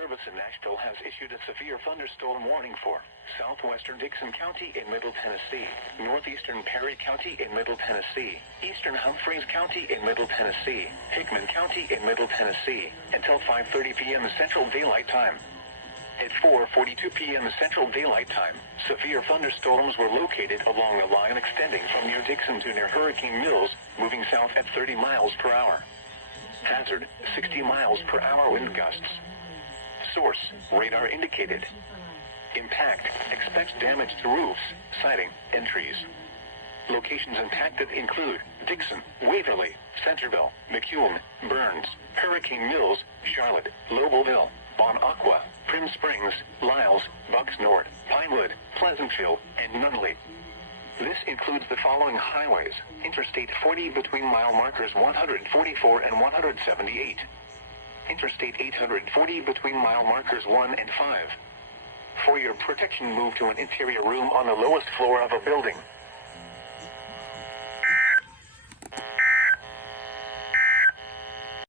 Service in Nashville has issued a severe thunderstorm warning for southwestern Dixon County in Middle Tennessee, northeastern Perry County in Middle Tennessee, eastern Humphreys County in Middle Tennessee, Hickman County in Middle Tennessee, until 5:30 p.m. Central Daylight Time. At 4:42 p.m. Central Daylight Time, severe thunderstorms were located along a line extending from near Dixon to near Hurricane Mills, moving south at 30 miles per hour. Hazard, 60 miles per hour wind gusts. Source, radar indicated. Impact, expects damage to roofs, siding, and trees. Locations impacted include Dixon, Waverly, Centerville, McCune, Burns, Hurricane Mills, Charlotte, Lobelville, Bon Aqua, Prim Springs, Lyles, Bucks Nord, Pinewood, Pleasantville, and Nunley. This includes the following highways: Interstate 40 between mile markers 144 and 178. Interstate 840 between mile markers 1 and 5. For your protection, move to an interior room on the lowest floor of a building.